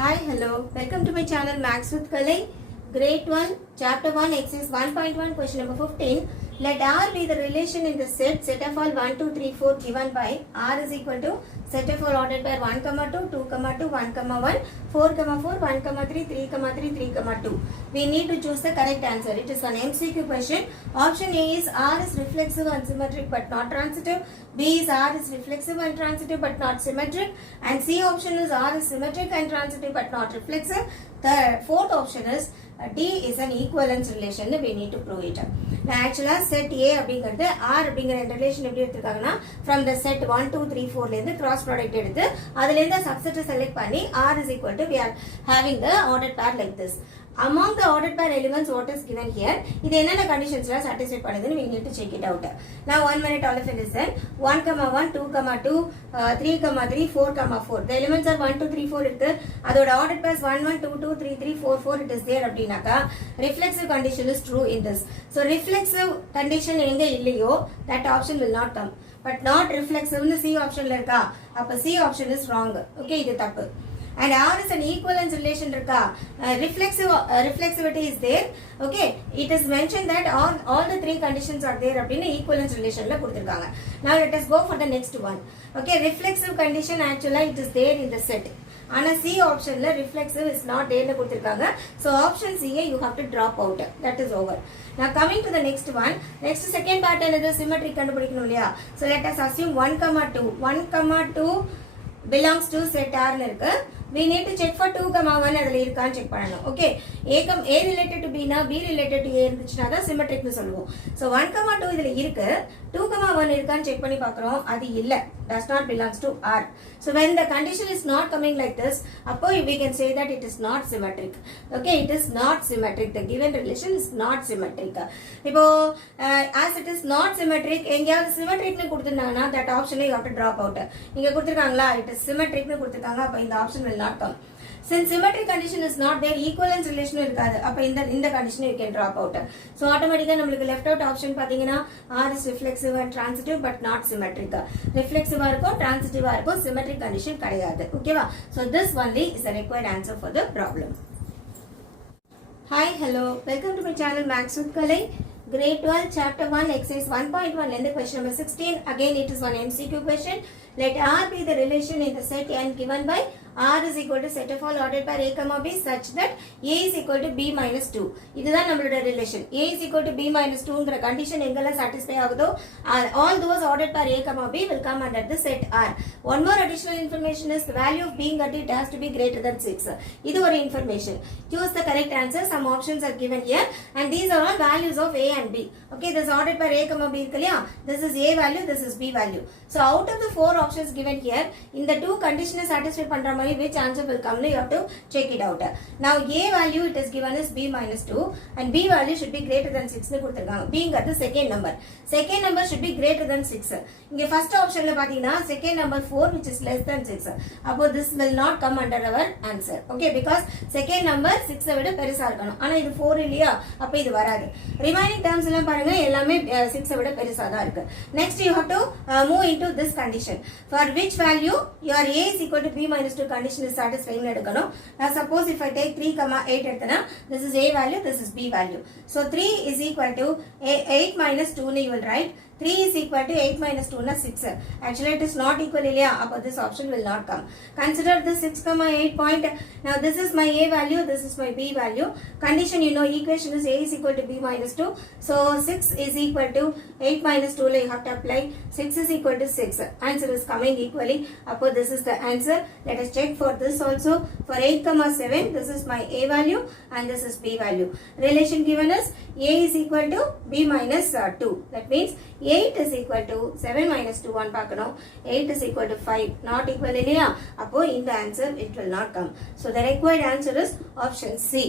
Hi, hello. Welcome to my channel Max with Kalai. Grade 1, Chapter 1, Exercise 1.1, question number 15. Let R be the relation in the set of all 1, 2, 3, 4 given by R is equal to set of all ordered by 1, 2, 2, 2, 1, 1, 4, 4, 1, 3, 3, 3, 3, 2. We need to choose the correct answer. It is an MCQ question. Option A is R is reflexive and symmetric but not transitive. B is R is reflexive and transitive but not symmetric. And C option is R is symmetric and transitive but not reflexive. The fourth option is D is an equivalence relation. We need to prove it. Now actually set A அப்படிங்கிறது R அப்படிங்கிற relation எப்படி எடுத்துருக்காங்கன்னா from the set 1, 2, 3, 4 லேருந்து cross product எடுத்து அதிலேருந்து subset select பண்ணி R is equal to we are having the ordered pair like this. Among the ordered pair elements what is given here, இது என்னென்ன conditions எல்லாம் satisfy பண்ணுதுன்னு we need to check it out. Now 1 minute all of it is there. 1, 1, 2, 2, 3, 3, 4, 4. The elements are 1, 2, 3, 4 இருக்கு. அதோட ordered pairs 1, 1, 2, 2, 3, 3, 4, 4 it is there அப்படின்னாக்கா reflexive condition is true in this. So reflexive condition எங்க இல்லையோ that option will not come. But not reflexive னு C optionல இருக்கா அப்ப C option is wrong. Okay, இது தப்பு. And R is an equivalence relation இருக்கா reflexivity is there. Okay, it is mentioned that all the three conditions are there அப்படினு equivalence relationல கொடுத்திருக்காங்க. Now let us go for the next one. Okay, reflexive condition actually it is there in the set. ஆனா C optionல reflexive is not there னு கொடுத்திருக்காங்க. So option C you have to drop out. That is over. Now coming to the next one. Next second part என்னது symmetry கண்டுபிடிக்கணும் இல்லையா? So let us assume 1, 2. 1, 2 belongs to set R னு இருக்கு. We need to check for 2, 1 அதில் இருக்கான்னு check பண்ணணும். Okay, A related to B னா B related to A இருந்துச்சுன்னா தான் சிமெட்ரிக்னு சொல்லுவோம். So 1, 2 இதில் இருக்கு, 2, 1 இருக்கான்னு செக் பண்ணி பார்க்குறோம், அது இல்லை, does not belongs to R. So when the condition is not coming like this, அப்போ we can say that it is not symmetric. Okay, it is not symmetric. The given relation is not symmetric. இப்போ as it is not symmetric, எங்கேயாவது symmetricனு கொடுத்துருந்தாங்கன்னா that option you have to drop out. இங்க கொடுத்துருக்காங்களா, it is symmetricனு கொடுத்துருக்காங்க, அப்போ இந்த option will not come. Since symmetric condition is not there, equivalence relation இருக்காது, அப்ப இந்த condition you can drop out. So automatically நமக்கு left out option பாத்தீங்கன்னா R is reflexive and transitive but not symmetric. Reflexive இருக்கும், transitive இருக்கும், symmetric condition கிடையாது. ஓகேவா? So this only is the required answer for the problem. Hi, hello. Welcome to my channel Max with Kalai. Grade 12, Chapter 1, Exercise 1.1 and the question number 16. Again, it is one MCQ question. Let R be the relation in the set N given by R is equal to set of all ordered by A, B such that A is equal to B minus 2. இதுதான் நம்மளோட relation. A is equal to B minus 2ங்கிற condition எங்கெல்லாம் satisfy ஆகுதோ all those ordered by A, B will come under the set R. One more additional information is the value of being at it has to be greater than 6. இது ஒரு information. Choose the correct answer. Some options are given here and these are all values of A and B. Okay, this ordered by A, B இருக்கு இல்லையா? This is A value, this is B value. So out of the four options given here, in the two conditions satisfy பண்ற மாதிரி which answer will come, you have to check it out. Now A value it is given as B minus 2 and B value should be greater than 6 னு கொடுத்திருக்காங்க. B ங்கிறது second number. Second number should be greater than 6. இங்க first optionல பாத்தீங்கன்னா second number 4 which is less than 6. அப்போ this will not come under our answer. Okay, because second number 6 விட பெருசா இருக்கணும். ஆனா இது 4 இல்லையா? அப்ப இது வராது. Remaining terms எல்லாம் பாருங்க எல்லாமே 6 விட பெருசா தான் இருக்கு. Next you have to move into this condition. For which value your A is equal to B minus 2 condition is satisfying எடுக்கணும். Now suppose if I take 3, 8 எடுத்தனா this is A value, this is B value. So 3 is equal to 8 minus 2 னு you will write. 3 is equal to 8 minus 2 na 6. Actually it is not equal இல்லையா? அப்போ this option will not come. Consider this 6, 8 point. Now this is my A value, this is my B value. Condition you know equation is A is equal to B minus 2. So 6 is equal to 8 minus 2 you have to apply. 6 is equal to 6. Answer is coming equally. Appo this is the answer. Let us check for this also. For 8, 7 this is my A value and this is B value. Relation given is A is equal to B minus 2. That means 8 is equal to 7 minus 2 1 பார்க்கணும். 8 is equal to 5. Not equal இல்லையா? அப்போ இந்த answer it will not come. So the required answer is option C.